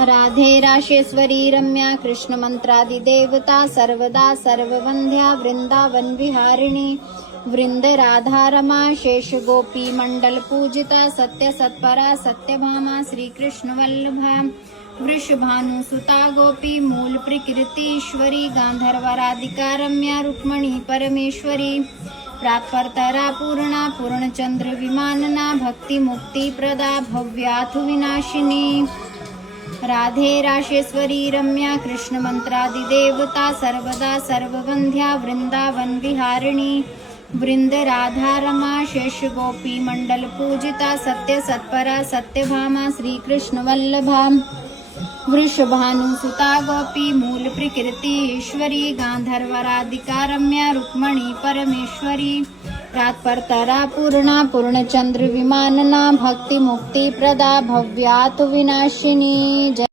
राधे राशेश्वरी रम्या कृष्ण मंत्रादि देवता सर्वदा सर्ववंध्या वृंदावन विहारिणी वृंद राधा रमा शेष गोपी मंडल पूजिता सत्य सत्परा सत्यभामा श्री कृष्ण वल्लभा वृषभानुसुता गोपी मूल प्रकृतीश्वरी गांधर्वराधिका रम्या रुक्मणी परमेश्वरी प्रापरतरा पूर्णा पूर्णचंद्र विमानना भक्ति मुक्ति प्रदा भव्याथु विनाशिनी राधे राशेश्वरी रम्या कृष्ण मंत्रादि देवता सर्वदा सर्ववंध्या वृंदावन विहारिणी वृंद राधा रमा शेष गोपी मंडल पूजिता सत्य सत्परा सत्यभामा श्री कृष्ण वल्लभा वृषभानुसुता गोपी मूल प्रकृति ईश्वरी गांधर्वराधिका रम्या रुक्मणी परमेश्वरी रातपरतरा पूर्णा पूर्णचंद्र विमानना भक्ति मुक्ति प्रदा भव्यातु विनाशिनी।